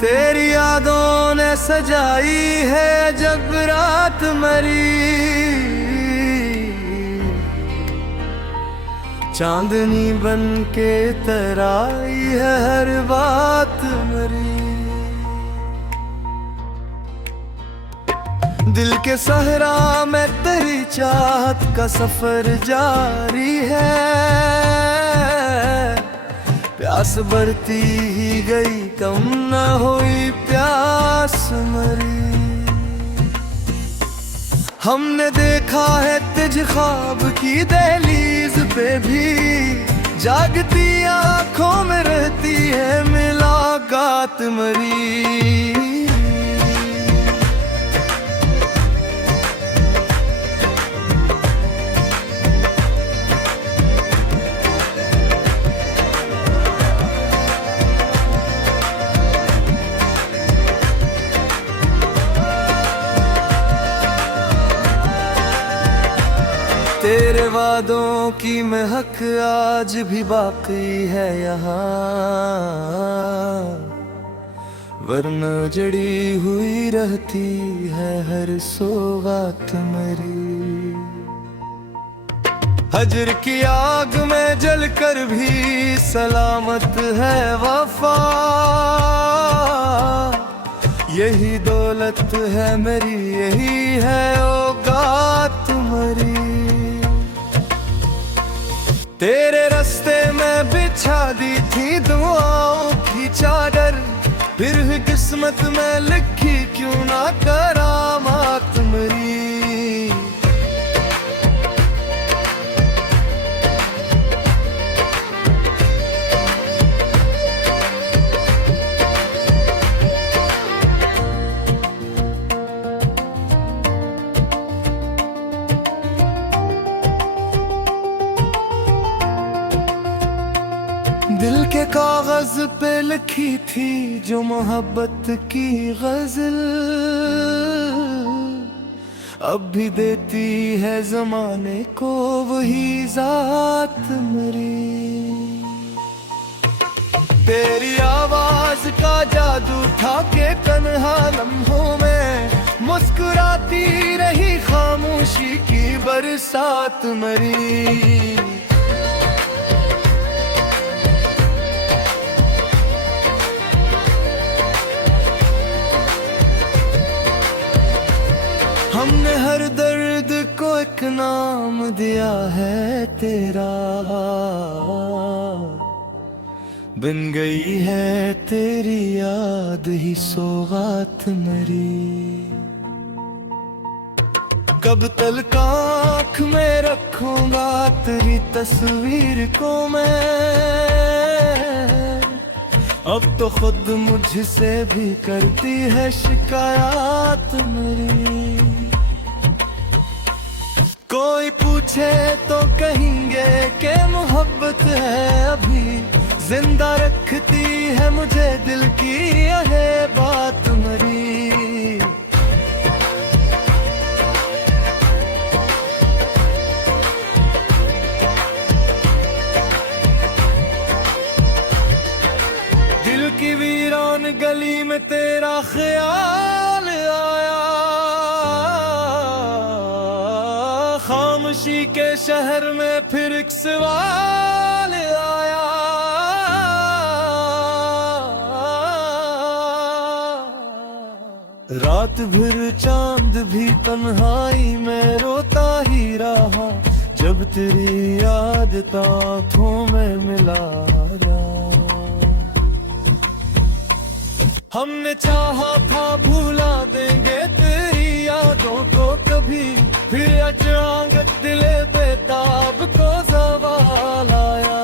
तेरी यादों ने सजाई है जब रात मरी, चांदनी बन के तराई है हर बात मरी। दिल के सहरा में तेरी चाहत का सफर जारी है, प्यास बढ़ती ही गई कम न हुई प्यास मरी। हमने देखा है तुझ ख्वाब की दहलीज पे भी, जागती आंखों में रहती है मुलाकात मरी। तेरे वादों की महक आज भी बाकी है यहाँ, वरना जड़ी हुई रहती है हर सौगात मेरी। हजर की आग में जलकर भी सलामत है वफा, यही दौलत है मेरी, यही है औकात मेरी। तेरे रास्ते में बिछा दी थी दुआओं की चादर, फिर भी किस्मत में लिखी क्यों ना करामात मेरी। दिल के कागज पे लिखी थी जो मोहब्बत की गजल, अब भी देती है जमाने को वही जात मेरी। तेरी आवाज का जादू था के तन्हा लम्हों में मुस्कुराती रही खामोशी की बरसात मेरी। हमने हर दर्द को एक नाम दिया है तेरा, बन गई है तेरी याद ही सौगात मेरी। कब तक आँख में रखूंगा तेरी तस्वीर को मैं, अब तो खुद मुझसे भी करती है शिकायत मेरी। कोई पूछे तो कहेंगे कि मोहब्बत है अभी, जिंदा रखती है मुझे दिल की यह बात मेरी। दिल की वीरान गली में तेरा ख्याल आया, खामोशी के शहर में फिर एक सवाल आया। रात भर चांद भी तन्हाई में रोता ही रहा, जब तेरी याद आँखों में मिला। हमने चाहा था भूला देंगे तेरी यादों को कभी, फिर अचानक दिले बेताब को सवाल आया।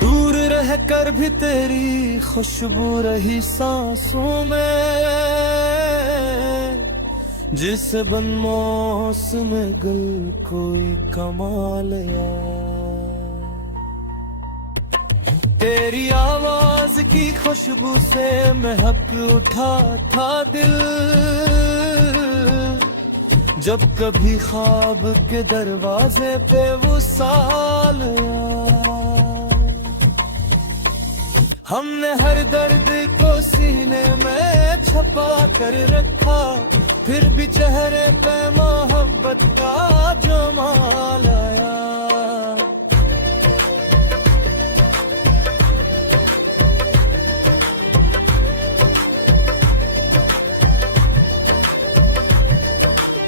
दूर रह कर भी तेरी खुशबू रही सांसों में, जिसे बन मौसम गुल कोई कमाल यार। तेरी आवाज की खुशबू से महक उठा था दिल, जब कभी ख्वाब के दरवाजे पे वो साल आया। हमने हर दर्द को सीने में छुपा कर रखा, फिर भी चेहरे पे मोहब्बत का जमाल आया।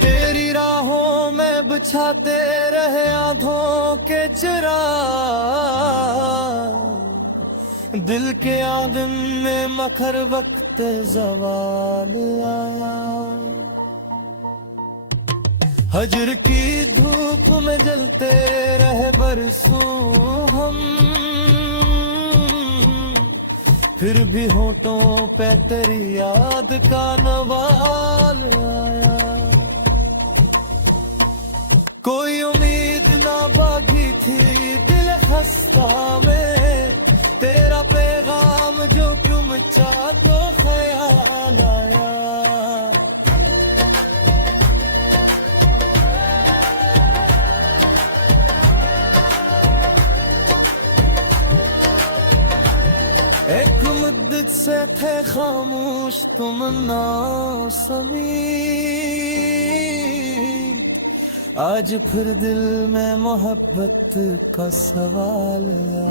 तेरी राहों में बिछाते रहे आँखों के चिराग, दिल के आदम में मखर वक्त ज़वाल आया। हजर की धूप में जलते रहे बरसों हम, फिर भी होठों पे तेरी याद का नवाल आया। कोई उम्मीद ना बागी थी दिल खस्ता में, तेरा पैगाम जो चुमचा तो ख्याल आया। एक मुद्दत से थे खामोश तुम ना समीर, आज फिर दिल में मोहब्बत का सवाल आया।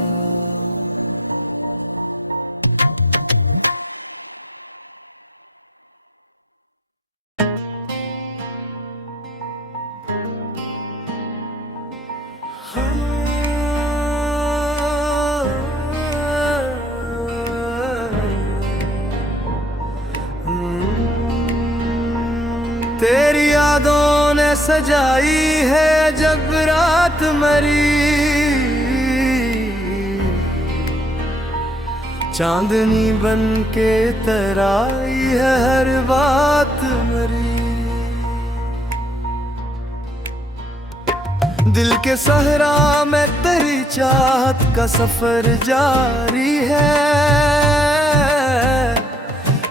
तेरी यादों ने सजाई है जब रात मरी, चांदनी बन के तराई है हर बात मरी। दिल के सहरा में तेरी चाहत का सफर जारी है,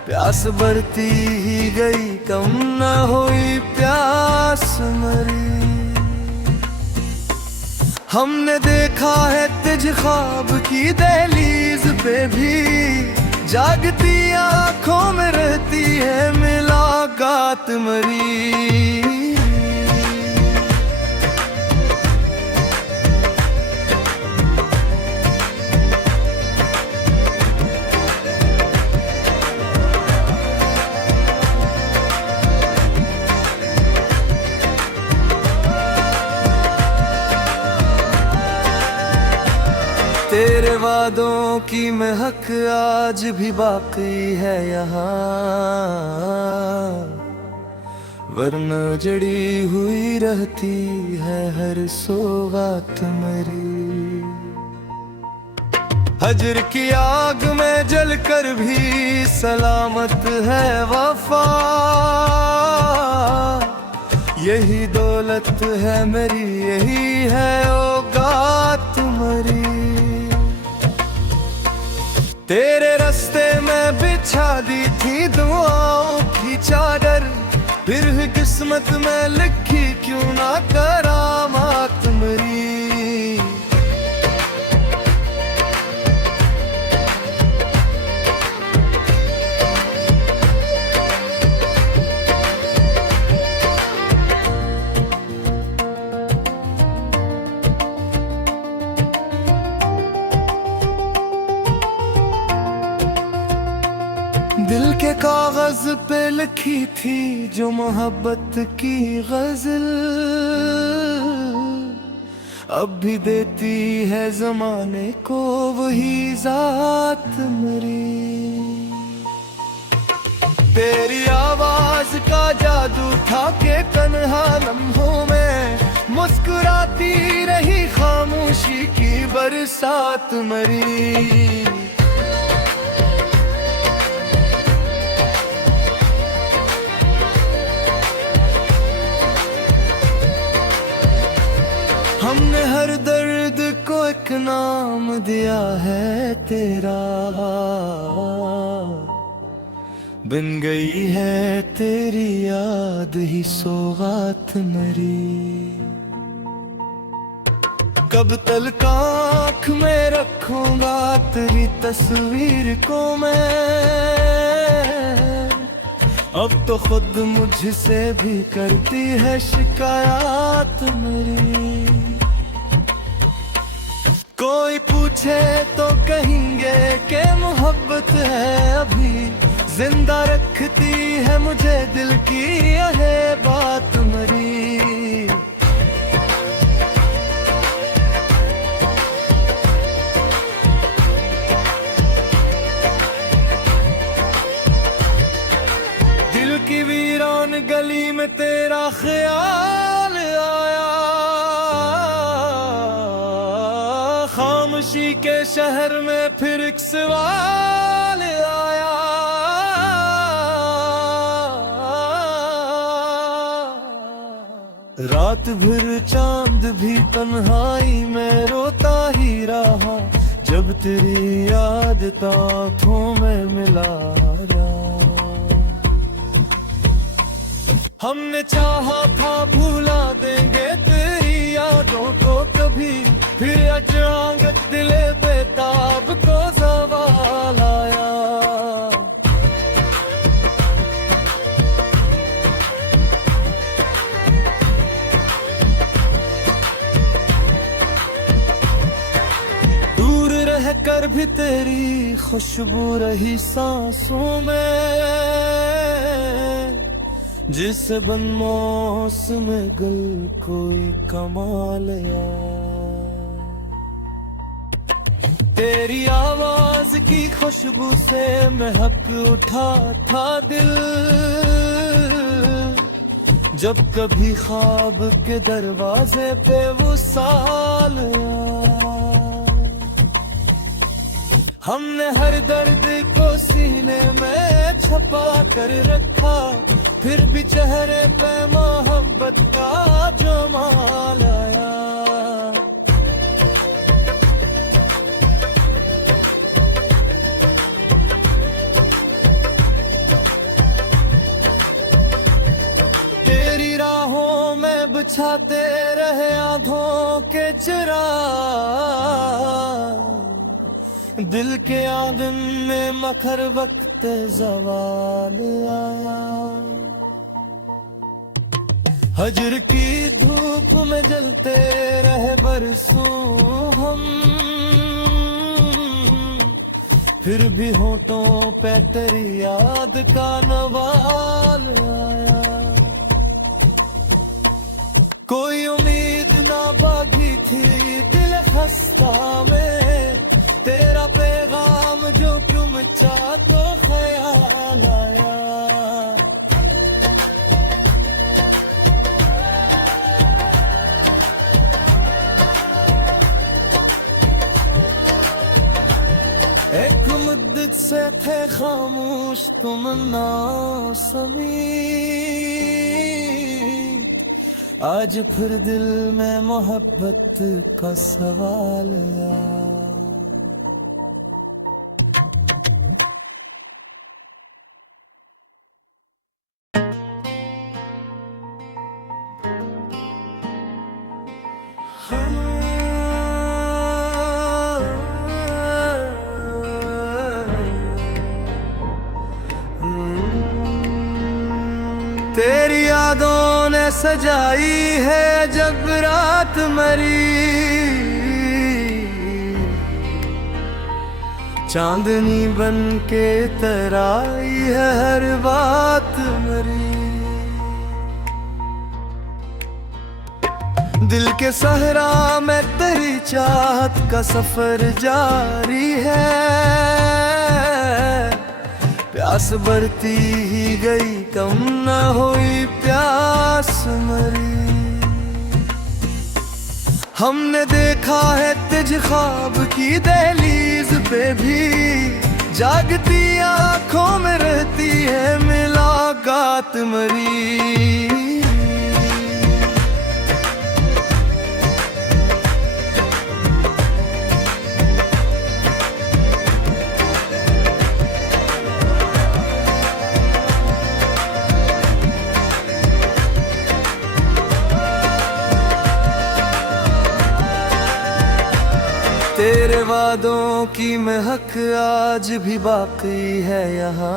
प्यास बढ़ती ही गई कम न हुई प्यास मरी। हमने देखा है तुझ ख्वाब की दहलीज पे भी, जागती आंखों में रहती है मुलाकात मरी। तेरे वादों की महक आज भी बाकी है यहाँ, वरना जड़ी हुई रहती है हर सौगात मेरी। हजर की आग में जलकर भी सलामत है वफा, यही दौलत है मेरी, यही है औकात मेरी। तेरे रास्ते में बिछा दी थी दुआओं की चादर, फिर भी किस्मत में लिखी क्यों ना करामात मेरी। दिल के कागज पे लिखी थी जो मोहब्बत की गजल, अब भी देती है जमाने को वही जात मेरी। तेरी आवाज का जादू था के तन्हा लम्हों में मुस्कुराती रही खामोशी की बरसात मेरी। हर दर्द को एक नाम दिया है तेरा, बन गई है तेरी याद ही सौगात मेरी। कब तक आँख में रखूंगा तेरी तस्वीर को मैं, अब तो खुद मुझसे भी करती है शिकायत मेरी। कोई पूछे तो कहेंगे कि मोहब्बत है अभी, जिंदा रखती है मुझे दिल की यह बात मेरी। दिल की वीरान गली में तेरा ख्याल आया, खामोशी के शहर में फिर एक सवाल आया। रात भर चांद भी तन्हाई में रोता ही रहा, जब तेरी याद आँखों में मिला। हमने चाहा था भूला देंगे तेरी यादों को कभी, फिर अचानक दिले बेताब को सवाल आया। दूर रह कर भी तेरी खुशबू रही सांसों में, जिस बन मौसम गल कोई कमाल या। तेरी आवाज की खुशबू से महक उठा था दिल, जब कभी ख्वाब के दरवाजे पे वो साल आया। हमने हर दर्द को सीने में छुपा कर रखा, फिर भी चेहरे पे मोहब्बत का जमाल आया। तेरी राहों में बिछाते रहे आँखों के चिराग, दिल के आंगन में मखर वक्त ज़वाल आया। हजर की धूप में जलते रहे बरसों हम, फिर भी होठों पे तेरी याद का नवाल आया। कोई उम्मीद ना बागी थी दिल खस्ता में, तेरा पैगाम जो तुम चाह तो ख्याल आया। एक मुद्दत से थे खामोश तुम ना समीर, आज फिर दिल में मोहब्बत का सवाल आया। तेरी यादों ने सजाई है जब रात मरी, चांदनी बन के तराई है हर बात मरी। दिल के सहरा में तेरी चाहत का सफर जारी है, प्यास बढ़ती ही गई कम न हुई प्यास मरी। हमने देखा है तुझ ख्वाब की दहलीज पे भी, जागती आँखों में रहती है मुलाकात मरी। तेरे वादों की महक आज भी बाकी है यहाँ,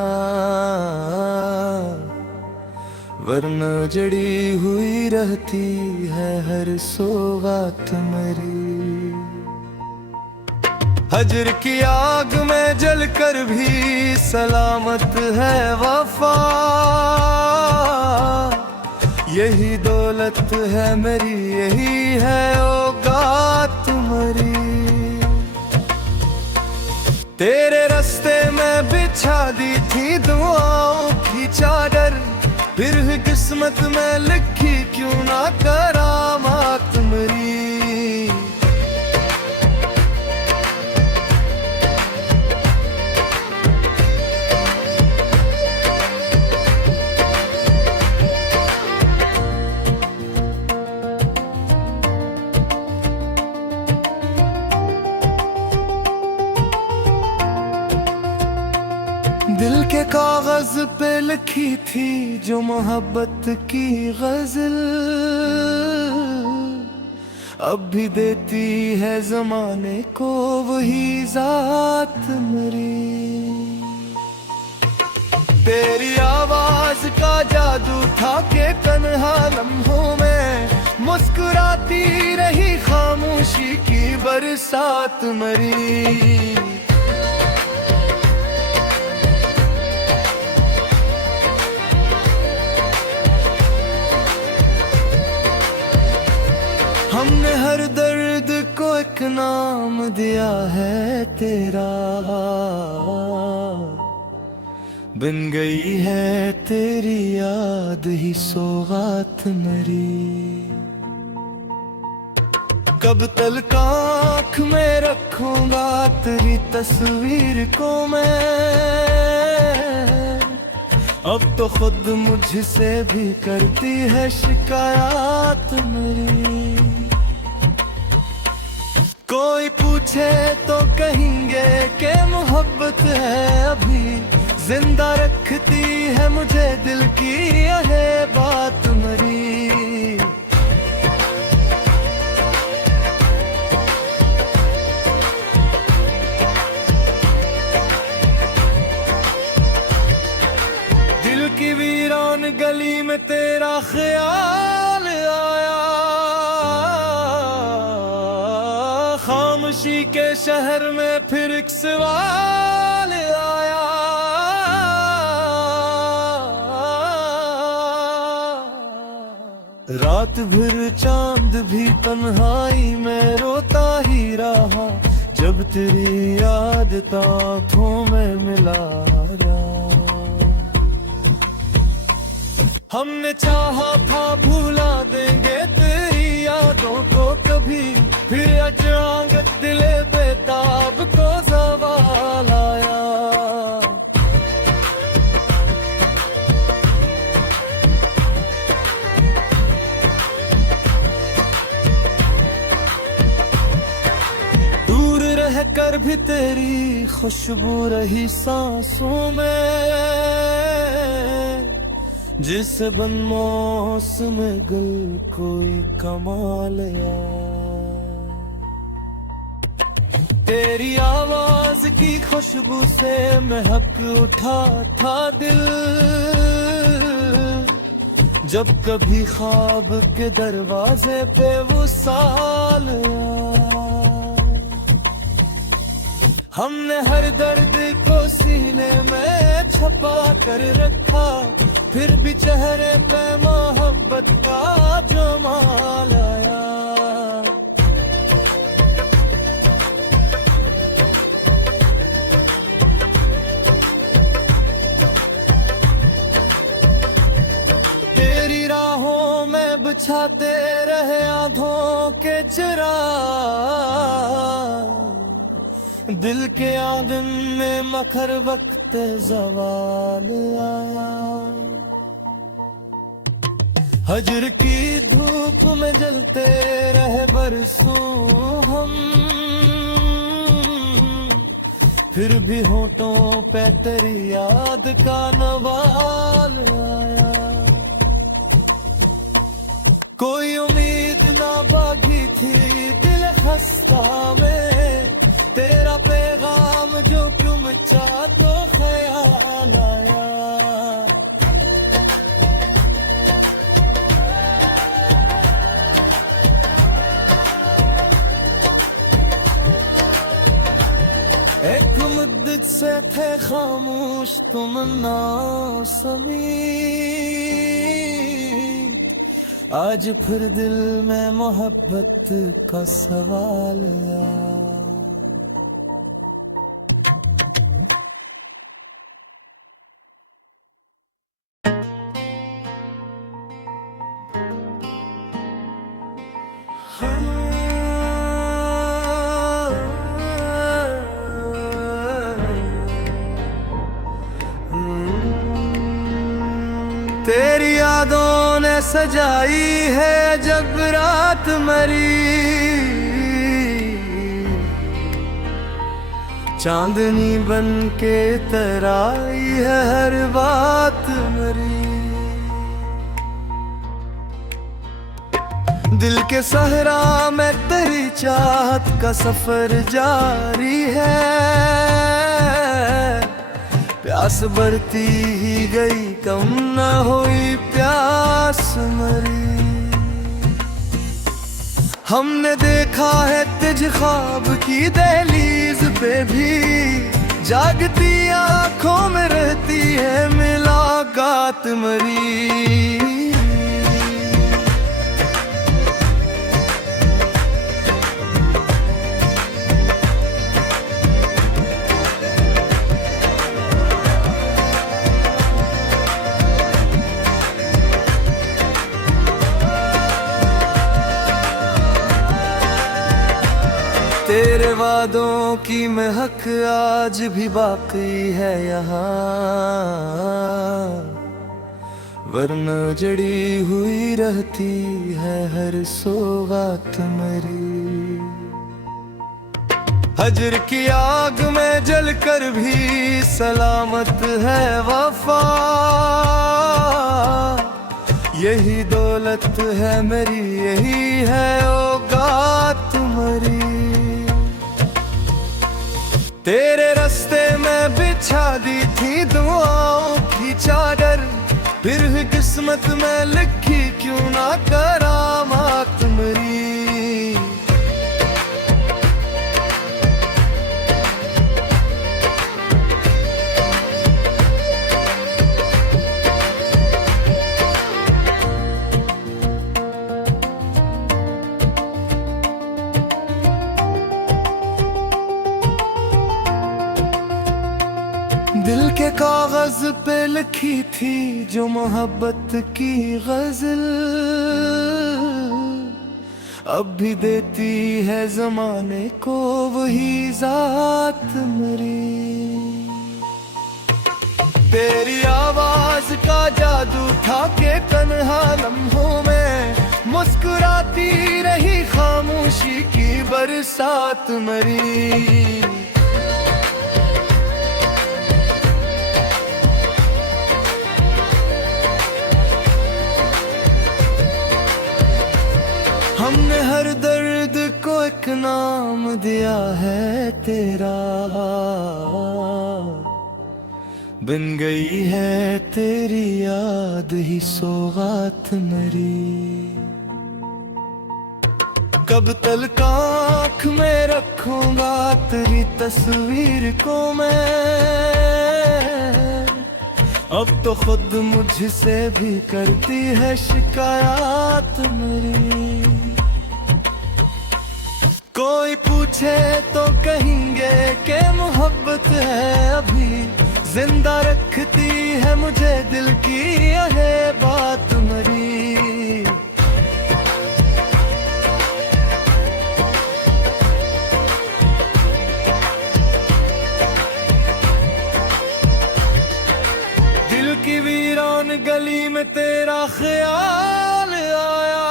वरना जड़ी हुई रहती है हर सौगात मेरी। हजर की आग में जलकर भी सलामत है वफा, यही दौलत है मेरी, यही है औकात मेरी। तेरे रास्ते में बिछा दी थी दुआओं की चादर, फिर भी किस्मत में लिखी क्यों ना करामात मेरी। दिल के कागज पे लिखी थी जो मोहब्बत की गजल, अब भी देती है जमाने को वही जात मेरी। तेरी आवाज का जादू था के तन्हा लम्हों में मुस्कुराती रही खामोशी की बरसात मेरी। हमने हर दर्द को एक नाम दिया है तेरा, बन गई है तेरी याद ही सौगात मेरी। कब तक आँख में रखूंगा तेरी तस्वीर को मैं, अब तो खुद मुझसे भी करती है शिकायत मेरी। कोई पूछे तो कहेंगे कि मोहब्बत है अभी, जिंदा रखती है मुझे दिल की यह बात मेरी। दिल की वीरान गली में तेरा ख्याल आया, खामोशी के शहर में फिर एक सवाल आया। रात भर चांद भी तन्हाई में रोता ही रहा, जब तेरी याद आँखों में मिला। हमने चाहा था भूला देंगे तेरी यादों को कभी, फिर अचानक दिले बेताब को सवाल आया। दूर रह कर भी तेरी खुशबू रही सांसों में, जिसे बन मौसम गुल कोई कमाल या। तेरी आवाज की खुशबू से महक उठा था दिल, जब कभी ख्वाब के दरवाजे पे वो साल आया। हमने हर दर्द को सीने में छुपा कर रखा, फिर भी चेहरे पे मोहब्बत का जमाल आया। तेरी राहों में बिछाते रहे आँखों के चिराग, दिल के आंगन में मखर वक्त ज़वाल आया। हजर की धूप में जलते रहे बरसों हम, फिर भी होठों पे तेरी याद का नवाल आया। कोई उम्मीद ना बाकी थी दिल खस्ता में, तेरा पैगाम जो पहुंचा तो ख्याल आया। एक मुद्दत से थे खामोश तुम ना समीत, आज फिर दिल में मोहब्बत का सवाल आया। तेरी यादों ने सजाई है जब रात मरी, चांदनी बन के तराई है हर बात मरी। दिल के सहरा में तेरी चाहत का सफर जारी है, प्यास बढ़ती ही गई कम न हुई प्यास मरी। हमने देखा है तुझ ख्वाब की दहलीज पे भी, जागती आंखों में रहती है मुलाकात मरी। तेरे वादों की महक आज भी बाकी है यहाँ, वरना जड़ी हुई रहती है हर सौगात मरी। हजर की आग में जलकर भी सलामत है वफा, यही दौलत है मेरी यही है औकात मरी। तेरे रास्ते में बिछा दी थी दुआओं की चादर, फिर भी किस्मत में लिखी क्यों ना करामात मरी। दिल के कागज पे लिखी थी जो मोहब्बत की गजल, अब भी देती है जमाने को वही जात मरी। तेरी आवाज का जादू था के तन्हा लम्हों में मुस्कुराती रही खामोशी की बरसात मरी। हमने हर दर्द को एक नाम दिया है तेरा, बन गई है तेरी याद ही सौगात मरी। कब तक आँख में रखूंगा तेरी तस्वीर को मैं, अब तो खुद मुझसे भी करती है शिकायत मेरी। कोई पूछे तो कहेंगे कि मोहब्बत है अभी, जिंदा रखती है मुझे दिल की यह बात मरी। दिल की वीरान गली में तेरा ख्याल आया,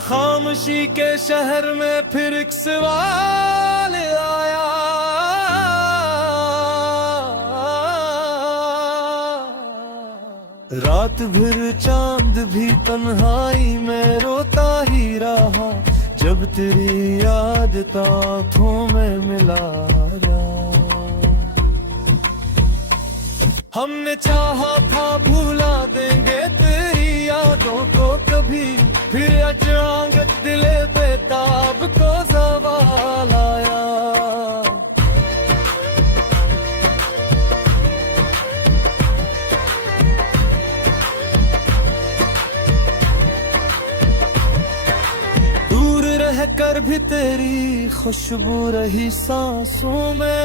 खामोशी के शहर में फिर एक सवाल आया। रात भर चांद भी तन्हाई में रोता ही रहा, जब तेरी याद आँखों में मिला हमने चाहा था भूला देंगे तेरी यादों को कभी, फिर अचानक दिले बेताब को सवाल आया। दूर रह कर भी तेरी खुशबू रही सांसों में,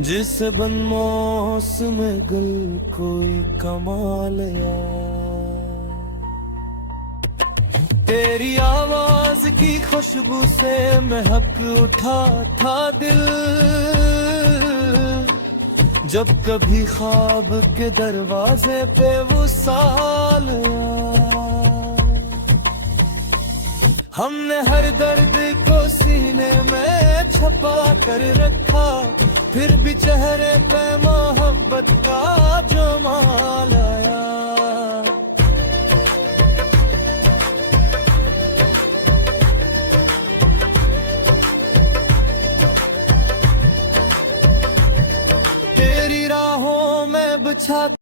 जिसे बन मौसम गल कोई कमाल या। तेरी आवाज की खुशबू से महक उठा था दिल, जब कभी ख्वाब के दरवाजे पे वो साल आया। हमने हर दर्द को सीने में छुपा कर रखा, फिर भी चेहरे पे मोहब्बत का जमाल आया। तेरी राहों में बिछा